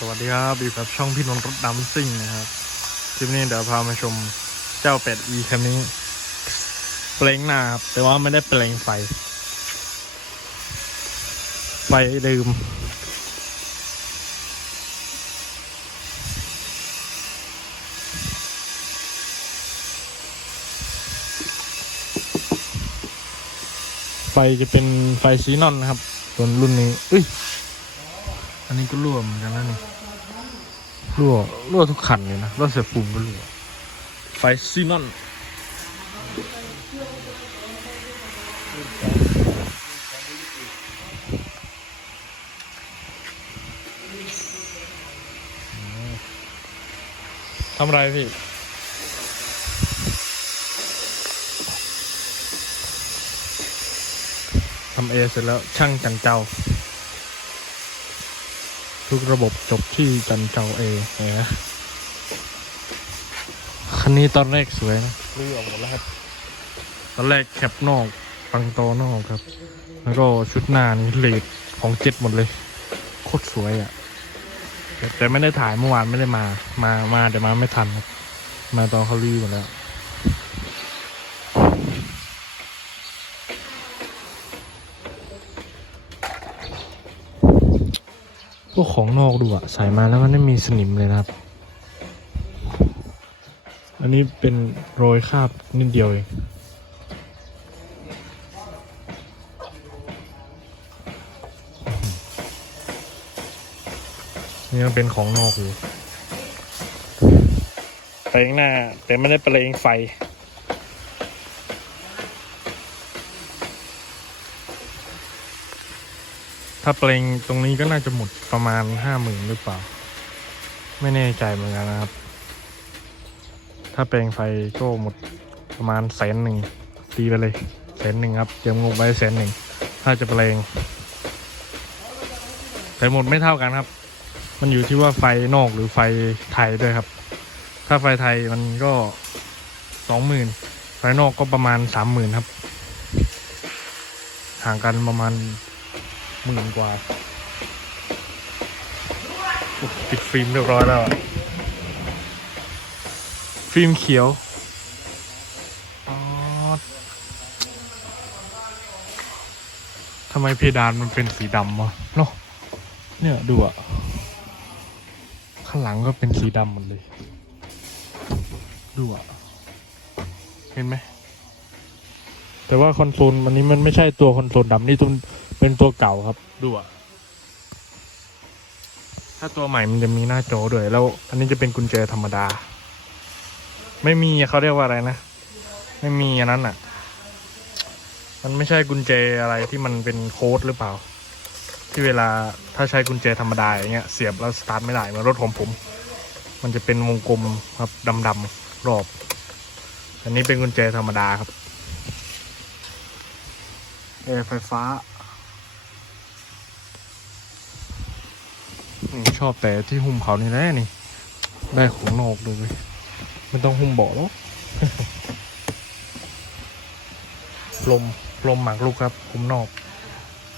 สวัสดีครับอยู่กับช่องพี่นนท์รถดำซิ่งนะครับคลิปนี้เดี๋ยวพามาชมเจ้าเป็ด e คันนี้ เปล่งหน้าครับแต่ว่าไม่ได้เปล่งไฟ ไฟเดิมไฟจะเป็นไฟซีนอนนะครับส่วนรุ่นนี้เอ้ย อันนี้ก็รั่วเหมือนกันนะนี่รั่วรั่วทุกขันเลยนะรถเสียฟูมก็รั่วไฟซีนอนทำไรพี่ทำเอเสร็จแล้วช่างจันเจ้า ทุกระบบจบที่จันเจ้าเอนะคันนี้ตอนแรกสวยนะรื้อออกหมดแล้วครับ ตอนแรกแคปนอกฟังโตนอกครับ แล้วก็ชุดหน้านี่เลดของเจ็ดหมดเลย โคตรสวยอะ่ะแต่แต่ไม่ได้ถ่ายเมื่อวานไม่ได้มา มา มาแต่มาไม่ทันครับ มาตอนเขาลื้อหมดแล้ว พวกของนอกดูอะใส่มาแล้วมันไม่มีสนิมเลยนะครับ อันนี้เป็นโรยคาบนิดเดียวเองนี่มันเป็นของนอกอยู่เปลงหน้า แต่ไม่ได้เปลงไฟ ถ้าเปลงตรงนี้ก็น่าจะหมดประมาณห้าหมื่นหรือเปล่า ไม่แน่ใจเหมือนกันนะครับ ถ้าเปลงไฟก็หมดประมาณแสนหนึ่งตีไปเลยแสนหนึ่งครับเตรียมงบไว้แสนหนึ่งถ้าจะเปลงแต่หมดไม่เท่ากันครับ มันอยู่ที่ว่าไฟนอกหรือไฟไทยด้วยครับ ถ้าไฟไทยมันก็สองหมื่นไฟนอกก็ประมาณสามหมื่นครับ ห่างกันประมาณ หมื่นกว่าปิดฟิล์มเรียบร้อยแล้ว ฟิล์มเขียวทำไมเพดานมันเป็นสีดำวะเนาะเนี่ยดูอะข้างหลังก็เป็นสีดำหมดเลย ดูอะเห็นไหมแต่ว่าคอนโซลอันนี้มันไม่ใช่ตัวคอนโซลดำนี่ตัว เป็นตัวเก่าครับดูอะถ้าตัวใหม่มันจะมีหน้าจอด้วยแล้ว อันนี้จะเป็นกุญแจธรรมดา ไม่มีเขาเรียกว่าอะไรนะ ไม่มีอันนั้นอะ มันไม่ใช่กุญแจอะไรที่มันเป็นโค้ดหรือเปล่า ที่เวลาถ้าใช้กุญแจธรรมดาอย่างเงี้ยเสียบแล้วสตาร์ทไม่ได้เหมือนรถของผม มันจะเป็นวงกลมครับดำๆรอบ อันนี้เป็นกุญแจธรรมดาครับแอร์ไฟฟ้า อืมชอบแต่ที่หุ้มเขานี่แหละนี่ ได้ของนอกเลยเว้ยไม่ต้องหุ้มเบาะแล้วลมลมหมากลูกครับหุ้มนอก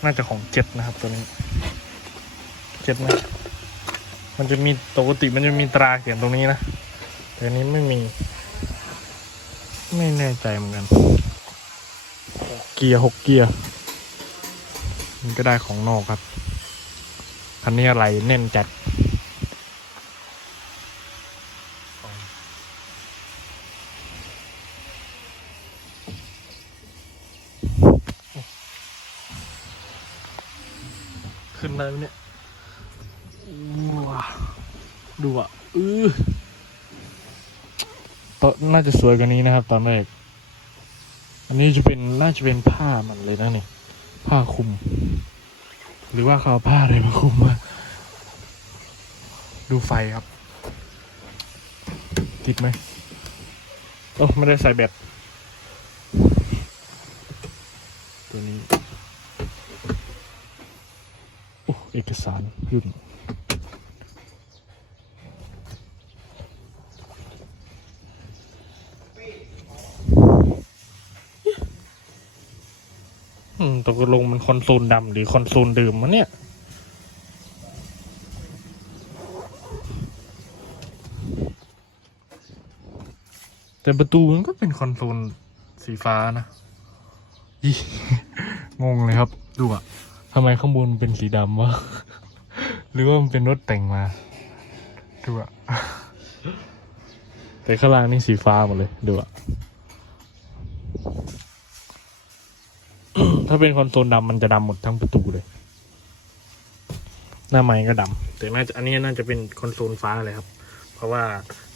น่าจะของเจ็ดนะครับตัวนี้เจ็ดนะมันจะมีปกติมันจะมีตราเขียนตรงนี้นะ แต่นนี้ไม่มี ไม่แน่ใจเหมือนกันเกียร์หกเกียร์มันก็ได้ของนอกครับ คันนี้อะไรแน่นจัด ขึ้นได้ไหมเนี่ยว้าดูอะอือตอนน่าจะสวยกว่านี้นะครับ ตอนแรก อันนี้จะเป็นน่าจะเป็นผ้ามันเลยนะนี่ ผ้าคลุม หรือว่าเขาเอาผ้าอะไรมาคลุมวะดูไฟครับ ติดไหมโอ้ไม่ได้ใส่แบตตัวนี้ โอ้ เอกสารยุ่น ตกลงมันคอนโซลดำหรือคอนโซลดื่มวะเนี่ย แต่ประตูมันก็เป็นคอนโซลสีฟ้านะงงเลยครับดูอะทำไมข้างบนเป็นสีดำวะ หรือว่ามันเป็นรถแต่งมาดูอะแต่ข้างล่างนี่สีฟ้าหมดเลยดูอะ ถ้าเป็นคอนโซลดำมันจะดำหมดทั้งประตูเลย หน้าไม้ก็ดำแต่น่าจะอันนี้น่าจะเป็นคอนโซลฟ้าเลยครับ เพราะว่า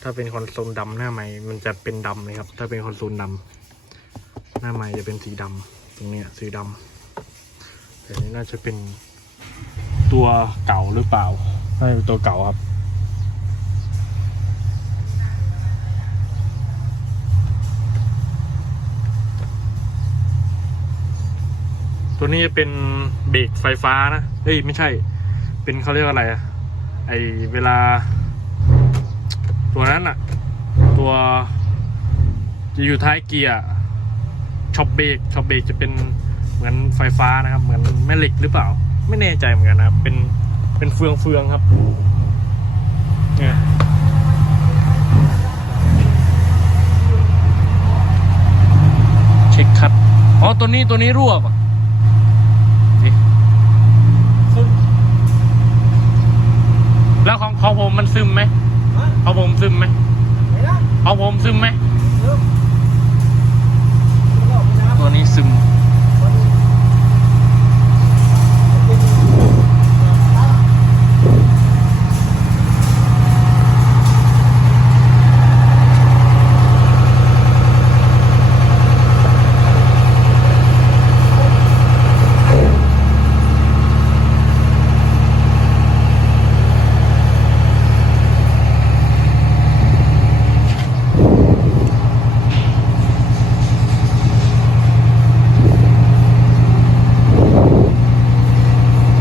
ถ้าเป็นคอนโซลดำหน้าไม้มันจะเป็นดำเลยครับ ถ้าเป็นคอนโซลดำหน้าไม้จะเป็นสีดำตรงเนี้ยสีดำแต่อันนี้น่าจะเป็นตัวเก่าหรือเปล่าน่าจะเป็นตัวเก่าครับ ตัวนี้จะเป็นเบรกไฟฟ้านะเอ้ยไม่ใช่ เป็นเขาเรียกว่าอะไรอะไอเวลา ตัวนั้นอะตัวจะอยู่ท้ายเกียร์ช็อปเบรกช็อปเบรกจะเป็นเหมือนไฟฟ้านะครับ เหมือนแม่เหล็กหรือเปล่า ไม่แน่ใจเหมือนกันนะครับ เป็นเป็นเฟืองเฟืองครับเนี่ยเช็คคัดอ๋อตัวนี้ตัวนี้รั่วป่ะนี่ซึม แล้วของของผมมันซึมไหมของผมซึมไหมของผมซึมไหมตัวนี้ซึม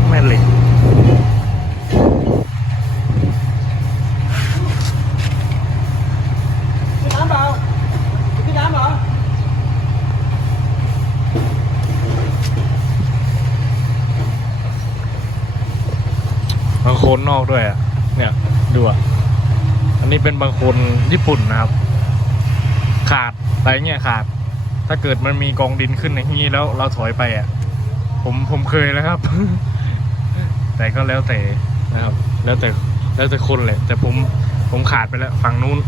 แม่เหล็ก พี่น้ำเปล่าพี่น้ำเหรอ บางโค นนอกด้วยอะ เนี่ยดูอะ อันนี้เป็นบางคนญี่ปุ่นนะครับ ขาดอะไรเงี้ยขาด ถ้าเกิดมันมีกองดินขึ้นในที่นี้แล้วเราถอยไปอะ ผมผมเคยแล้วครับ แต่ก็แล้วแต่นะครับ แล้วแต่แล้วแต่คนแหละ แต่ผมผมขาดไปแล้วฝั่งนู้น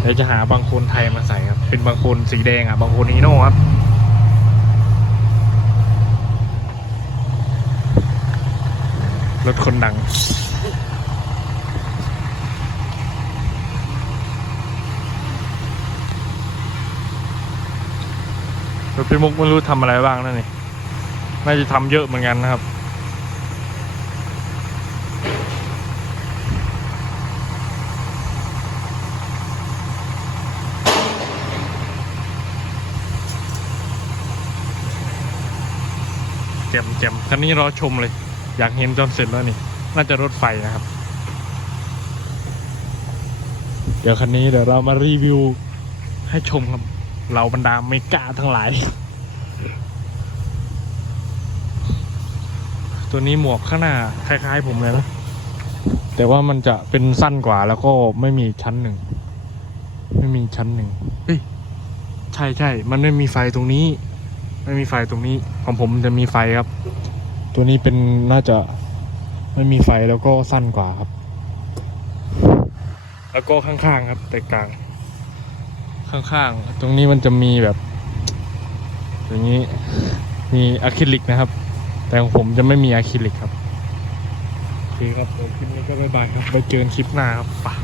เดี๋ยวจะหาบางคนไทยมาใส่ครับ เป็นบางคนสีแดงอะ บางคนอีโน่ครับรถคนดัง รถพี่มุกไม่รู้ทำอะไรบ้างนั่นนี่น่าจะทำเยอะเหมือนกันนะครับ เจ็มเจ็มคันนี้รอชมเลย อยากเห็นจนเสร็จแล้วนี่ น่าจะรถไฟนะครับ เดี๋ยวคันนี้เดี๋ยวเรามารีวิวให้ชมครับ เราบรรดาเมกาทั้งหลาย ตัวนี้หมวกข้างหน้าคล้ายๆผมเลยนะ แต่ว่ามันจะเป็นสั้นกว่าแล้วก็ไม่มีชั้นหนึ่ง ไม่มีชั้นหนึ่งเฮ้ย ใช่ใช่ มันไม่มีไฟตรงนี้ ไม่มีไฟตรงนี้ ของผมจะมีไฟครับ ตัวนี้เป็นน่าจะไม่มีไฟแล้วก็สั้นกว่าครับ แล้วก็ข้างๆครับ แตกต่าง ข้างๆ ตรงนี้มันจะมีแบบ อย่างนี้มีอะคริลิกนะครับ แต่ของผมจะไม่มีอะคริลิกครับโอเคครับเดี๋ยวคลิปนี้ก็บายบายครับไปเจอกันคลิปหน้าครับปะ